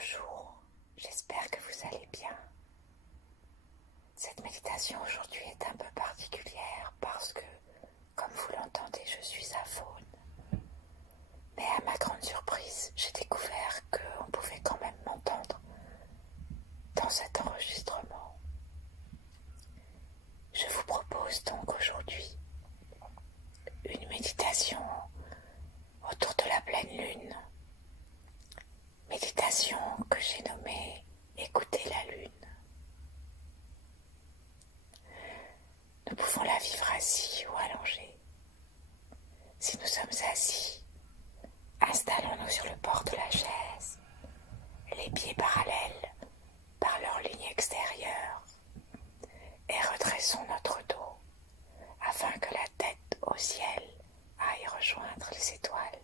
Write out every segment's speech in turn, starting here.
Bonjour, j'espère que vous allez bien. Cette méditation aujourd'hui est un peu particulière parce que, comme vous l'entendez, je suis à Faune. Mais à ma grande surprise, j'ai découvert qu'on pouvait quand même m'entendre dans cet enregistrement. Je vous propose donc aujourd'hui une méditation autour de la pleine lune. Méditation que j'ai nommée « Écouter la lune ». Nous pouvons la vivre assis ou allongés. Si nous sommes assis, installons-nous sur le bord de la chaise, les pieds parallèles par leur ligne extérieure, et redressons notre dos afin que la tête au ciel aille rejoindre les étoiles.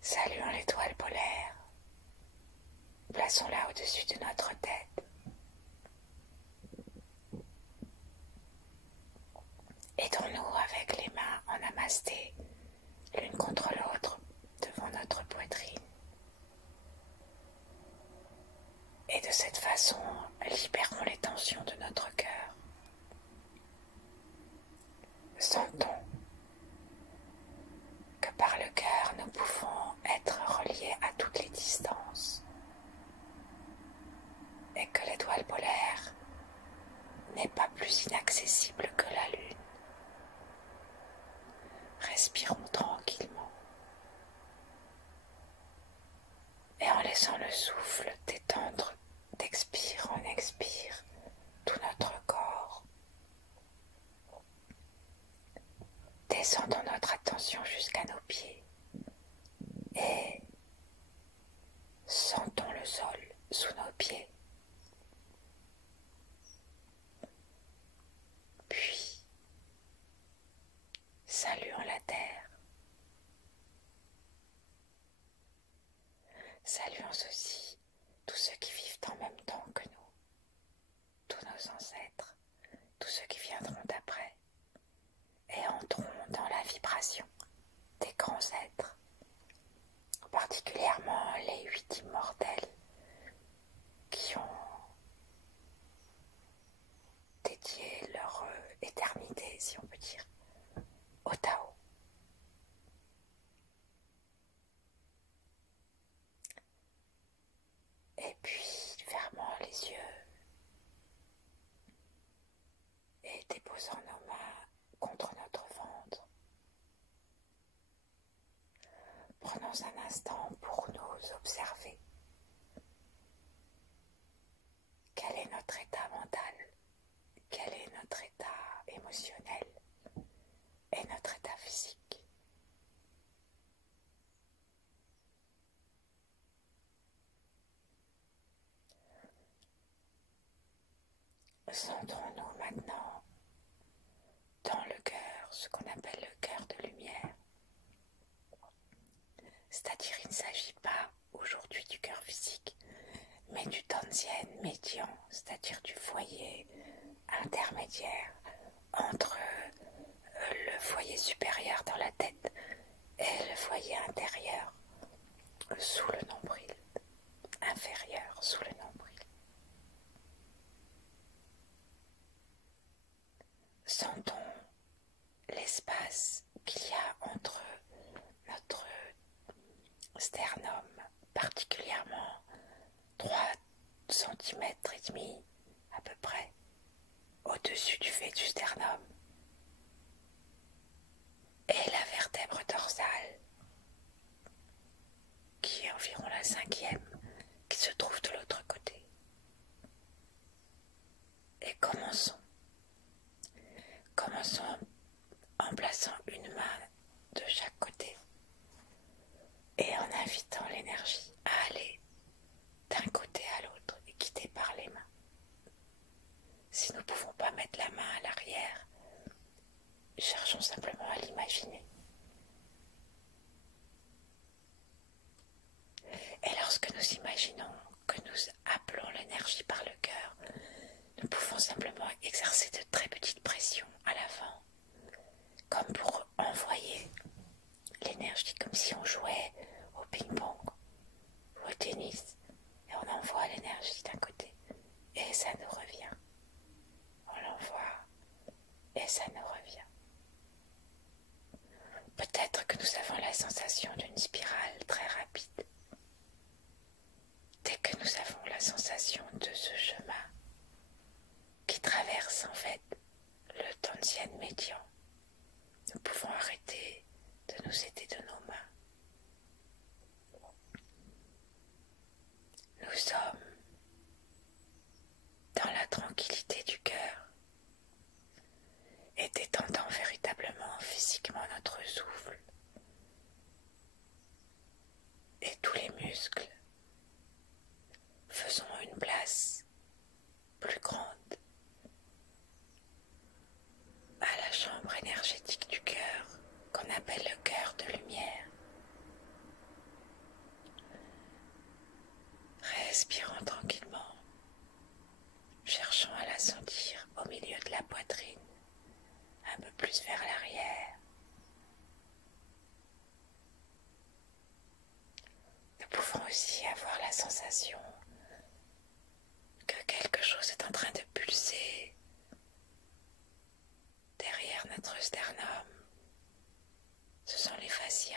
Saluons l'étoile polaire, plaçons-la au-dessus de notre tête. Aidons-nous avec les mains en namasté, l'une contre l'autre, devant notre poitrine. Et de cette façon, libérons les tensions de notre cœur. Sentons que par le cœur, nous pouvons être reliés à toutes les distances et que l'étoile polaire n'est pas plus inaccessible que la lune. Respirons tranquillement et en laissant le souffle détendre d'expire en expire tout notre corps. Descendons notre attention jusqu'à nos pieds et sentons le sol sous nos pieds. Puis, saluons la terre. Saluons aussi tous ceux qui vivent en même temps que nous, tous nos ancêtres, tous ceux qui viendront après, et entrons dans la vibration des grands êtres, particulièrement les 8 immortels qui ont dédié leur éternité, si on peut dire, au Tao. Et puis, fermons les yeux et déposant nos mains contre notre ventre. Prenons un instant pour nous observer. Quel est notre état mental? Quel est notre état émotionnel et notre état physique? Centrons-nous maintenant dans le cœur, ce qu'on appelle le cœur de lumière. C'est-à-dire, il ne s'agit pas aujourd'hui du cœur physique, mais du Tanzien médian, c'est-à-dire du foyer intermédiaire entre le foyer supérieur dans la tête et le foyer intérieur sous le nombril, inférieur sous le nombril. Sentons l'espace qu'il y a entre notre sternum, particulièrement 3,5 cm à peu près au-dessus du fait du sternum, et la vertèbre dorsale qui est environ la 5e, qui se trouve de l'autre côté. Et commençons en plaçant une main de chaque côté et en invitant l'énergie à aller d'un côté à l'autre et guidée par les mains. Si nous ne pouvons pas mettre la main à l'arrière, cherchons simplement à l'imaginer. Et lorsque nous imaginons que nous appelons l'énergie par le cœur, nous pouvons simplement exercer de très petites pressions à l'avant, comme pour envoyer l'énergie comme si on jouait au ping-pong ou au tennis. Et on envoie l'énergie d'un côté et ça nous revient. On l'envoie et ça nous revient. Peut-être que nous avons la sensation d'une spirale très rapide. Dès que nous avons la sensation de ce chemin qui traverse en fait le Tantien médian, nous pouvons arrêter de nous aider de nos mains. Nous sommes dans la tranquillité du cœur et détendant véritablement physiquement notre souffle et tous les muscles. Faisons une place plus grande à la chambre énergétique du cœur qu'on appelle le cœur de lumière. Respirons tranquillement, cherchons à la sentir au milieu de la poitrine, un peu plus vers l'arrière. Nous pouvons aussi avoir la sensation que quelque chose est en train de pulser derrière notre sternum. Ce sont les fascias.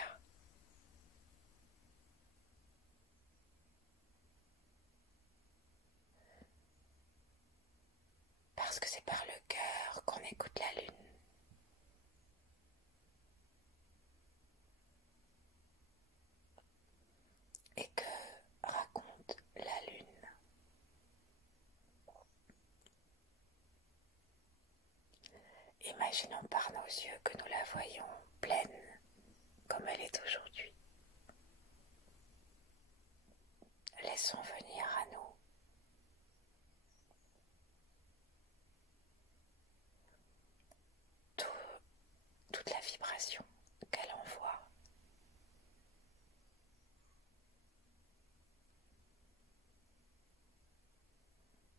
Parce que c'est par le cœur qu'on écoute la lune. Et que raconte la lune? Imaginons par nos yeux que nous la voyons pleine comme elle est aujourd'hui. Laissons venir à nous toute la vibration qu'elle envoie.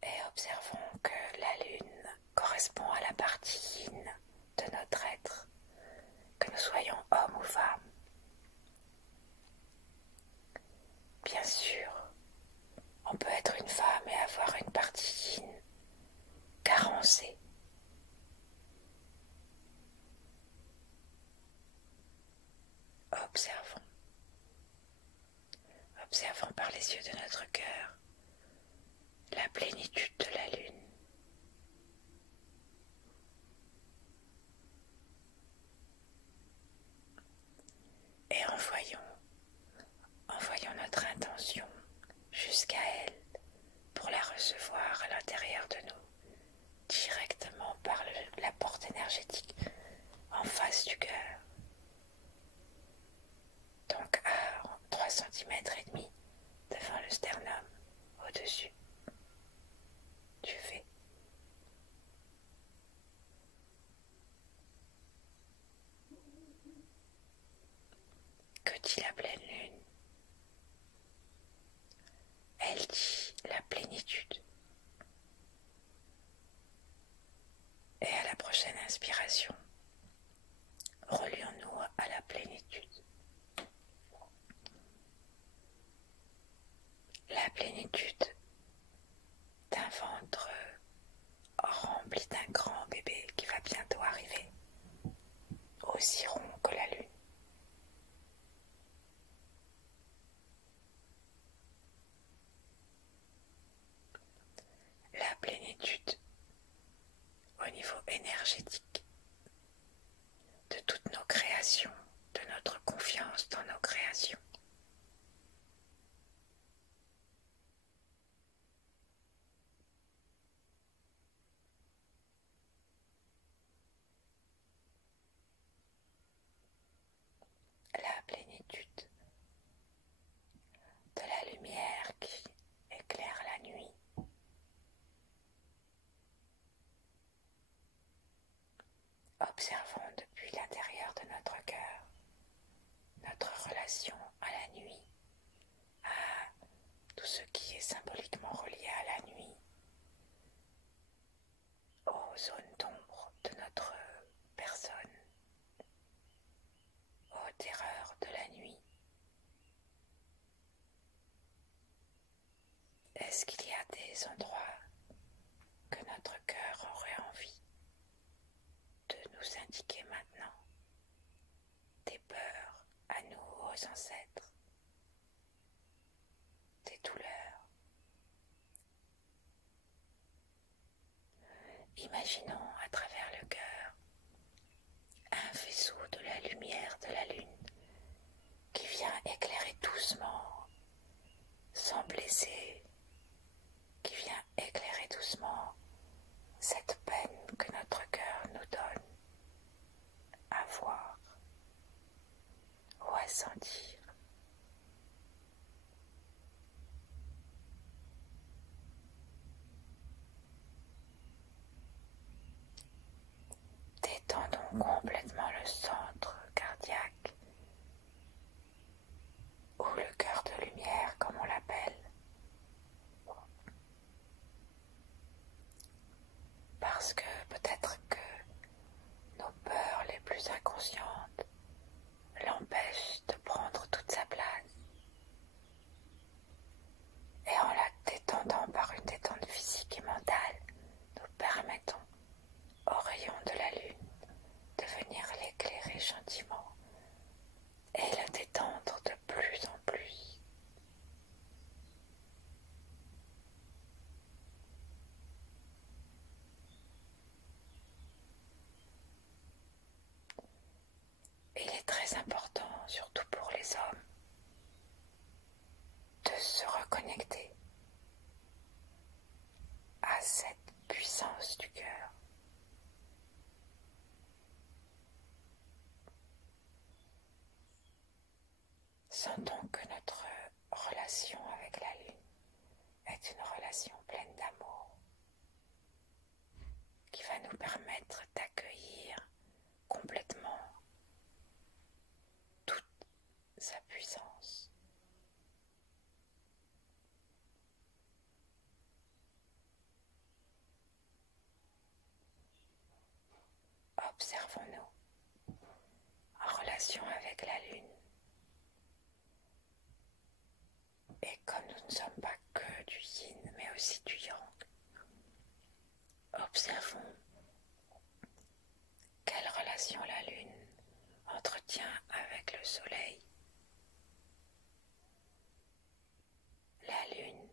Et observons que la lune correspond à la partie yin de notre être, que nous soyons hommes ou femmes. Bien sûr, on peut être une femme et avoir une partie yin carencée. Observons. Observons par les yeux de notre cœur la plénitude de la lune. Et envoyons notre intention jusqu'à elle pour la recevoir à l'intérieur de nous, directement par la porte énergétique en face du cœur. Donc à 3 cm et demi devant le sternum, au-dessus du V. Que dit la pleine lune? Elle dit la plénitude. Et à la prochaine inspiration, relevez aux ancêtres, des douleurs. Imaginons à travers le cœur un faisceau de la lumière de la lune qui vient éclairer doucement, sans blesser, qui vient éclairer doucement cette peine que notre cœur nous donne à voir ou à sentir. Détendons complètement le centre cardiaque ou le cœur de lumière comme on l'appelle, parce que peut-être que nos peurs les plus inconscientes l'empêchent de prendre toute sa place. Et en la détendant par une détente physique et mentale, nous permettons au rayon de la lune de venir l'éclairer gentiment et le détendre de plus en plus. Il est très important, surtout pour les hommes, de se reconnecter à cette puissance du cœur. Sentons que notre relation avec la lune est une relation pleine d'amour qui va nous permettre d'accueillir complètement toute sa puissance. Observons-nous en relation avec la lune. Et comme nous ne sommes pas que du yin, mais aussi du yang, observons quelle relation la lune entretient avec le soleil. La lune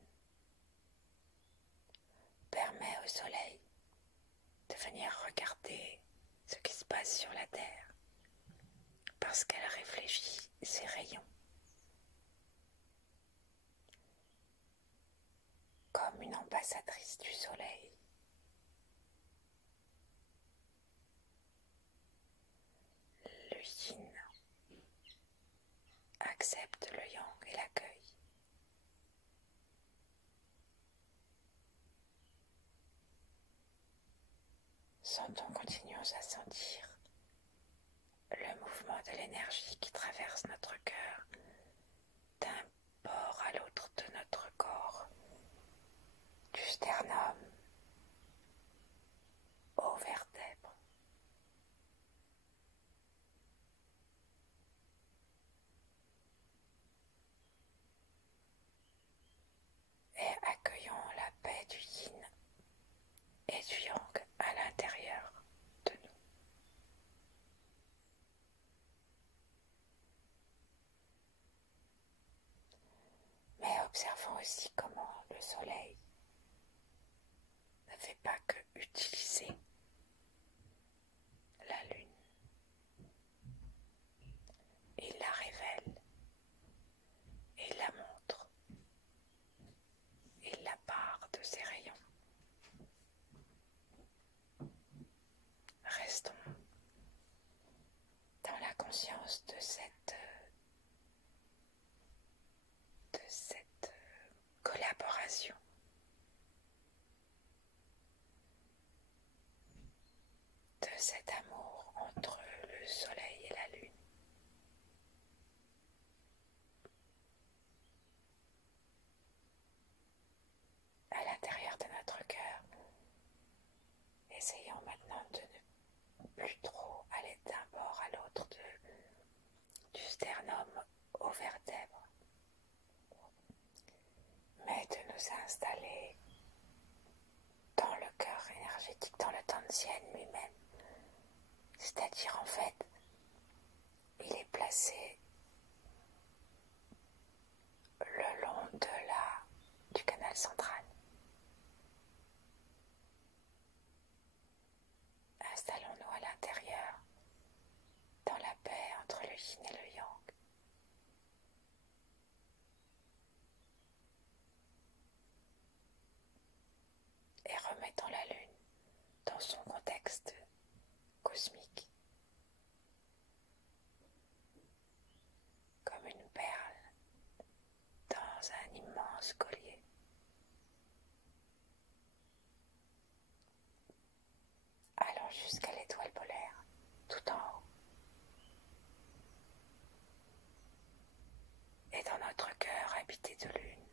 permet au soleil de venir regarder ce qui se passe sur la terre, parce qu'elle réfléchit ses rayons. Comme une ambassadrice du soleil. Le yin accepte le yang et l'accueille. Continuons à sentir le mouvement de l'énergie qui traverse notre cœur d'un bord à l'autre de notre corps, du sternum aux vertèbres. Et accueillons la paix du yin et du yang à l'intérieur de nous. Mais observons aussi comment le soleil ne fait pas que utiliser la lune. Il la révèle, il la montre, il la part de ses rayons. Restons dans la conscience de cette collaboration. De cet amour entre le soleil et la lune. À l'intérieur de notre cœur, essayons maintenant de ne plus trop aller d'un bord à l'autre du sternum aux vertèbres, mais de nous installer dans le cœur énergétique, dans le Tanzien lui-même. C'est-à-dire, en fait, il est placé remettant la Lune dans son contexte cosmique, comme une perle dans un immense collier. Allons jusqu'à l'étoile polaire, tout en haut. Et dans notre cœur habité de lune,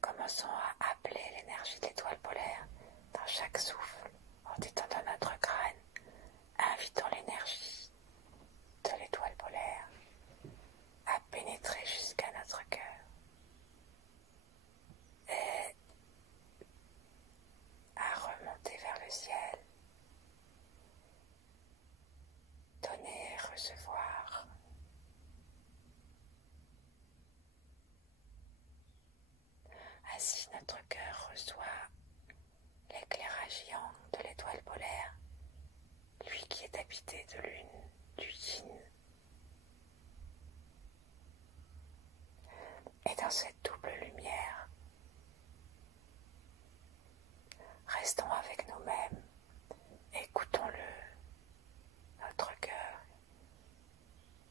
commençons à appeler l'énergie de l'étoile polaire dans chaque souffle, en détendant notre crâne, invitant l'énergie de l'étoile polaire à pénétrer jusqu'à notre cœur et à remonter vers le ciel, donner et recevoir. Ainsi notre cœur reçoit l'éclairage yang de l'étoile polaire, lui qui est habité de lune, du yin. Et dans cette double lumière, restons avec nous-mêmes, écoutons-le, notre cœur.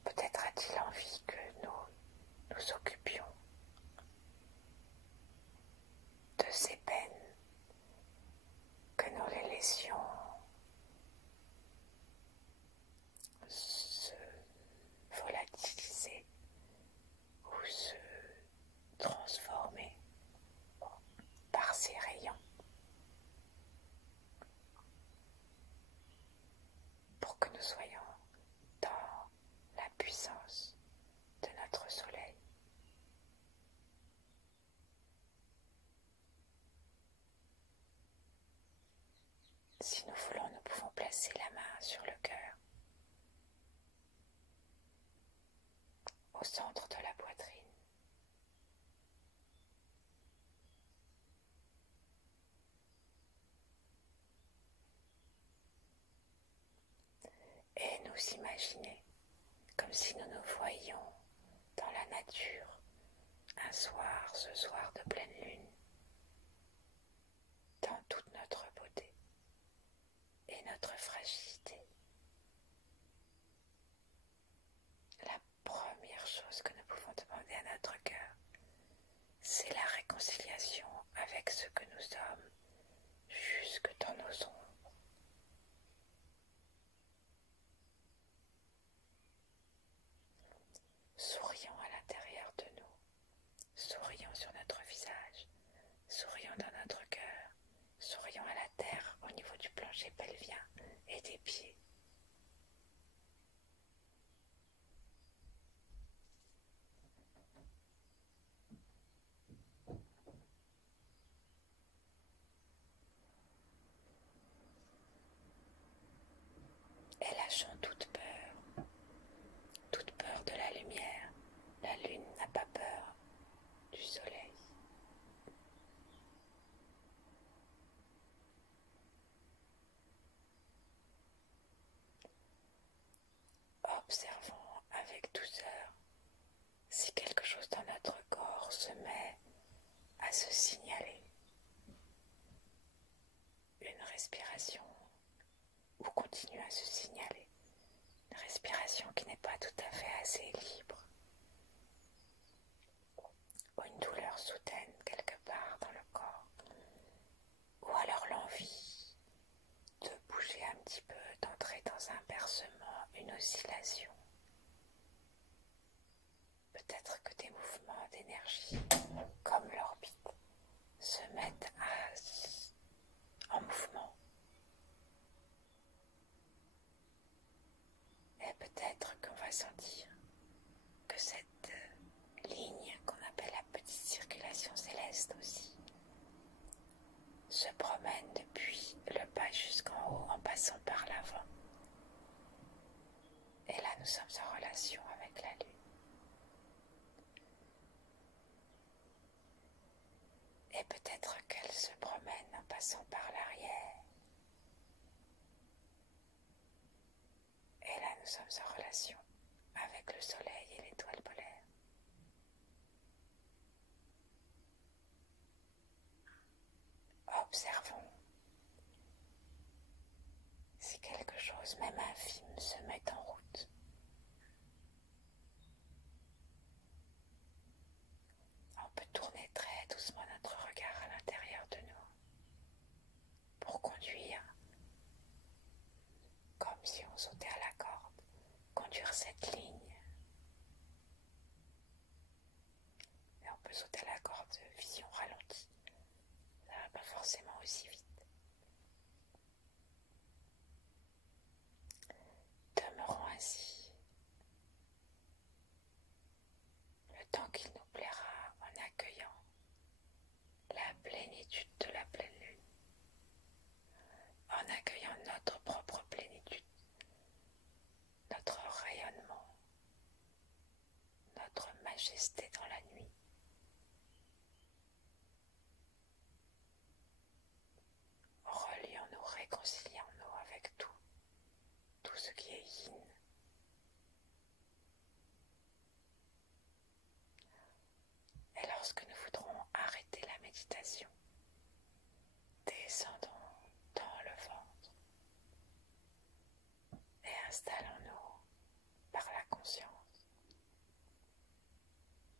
Peut-être a-t-il envie que nous nous occupions de ces peines, que nous les laissions se volatiliser ou se transformer par ces rayons pour que nous soyons dans la puissance de notre soleil. Si nous voulons, nous pouvons placer la main sur le cœur, au centre de la poitrine. Et nous imaginer comme si nous nous voyions dans la nature un soir, ce soir de pleine lune, dans toute notre beauté et notre fragilité. La première chose que nous pouvons demander à notre cœur, c'est la réconciliation avec ce que nous sommes, jusque dans nos ombres. Sourions à l'intérieur de nous, sourions sur notre visage, sourions dans notre cœur, sourions à la terre au niveau du plancher pelvien et des pieds. Et lâchons toute peur de la lumière. La lune n'a pas peur du soleil. Observons avec douceur si quelque chose dans notre corps se met à se signaler. Une respiration ou continue à se signaler. Une respiration qui n'est pas tout à fait assez libre. Ou une douleur soudaine quelque part dans le corps. Ou alors l'envie de bouger un petit peu, d'entrer dans un bercement, une oscillation. Peut-être que des mouvements d'énergie, comme l'orbite, se mettent en mouvement. Et peut-être qu'on va sentir que cette ligne qu'on appelle la petite circulation céleste aussi se promène depuis le bas jusqu'en haut en passant par l'avant. Et là nous sommes en relation avec la lune. Et peut-être qu'elle se promène en passant par l'arrière. Et là nous sommes en relation avec le soleil et l'étoile polaire. Observons chose même infime se met en route. On peut tourner très doucement notre regard à l'intérieur de nous pour conduire comme si on sautait à la corde, conduire cette ligne. Et on peut sauter à la corde de vision ralentie. Ça va pas forcément aussi vite. Demeurons ainsi le temps qu'il nous plaira en accueillant la plénitude de la pleine lune, en accueillant notre propre plénitude, notre rayonnement, notre majesté dans la nuit. Relions-nous, réconcilions-nous avec tout ce qui est yin. Et lorsque nous voudrons arrêter la méditation, descendons dans le ventre et installons-nous par la conscience,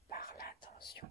par l'intention.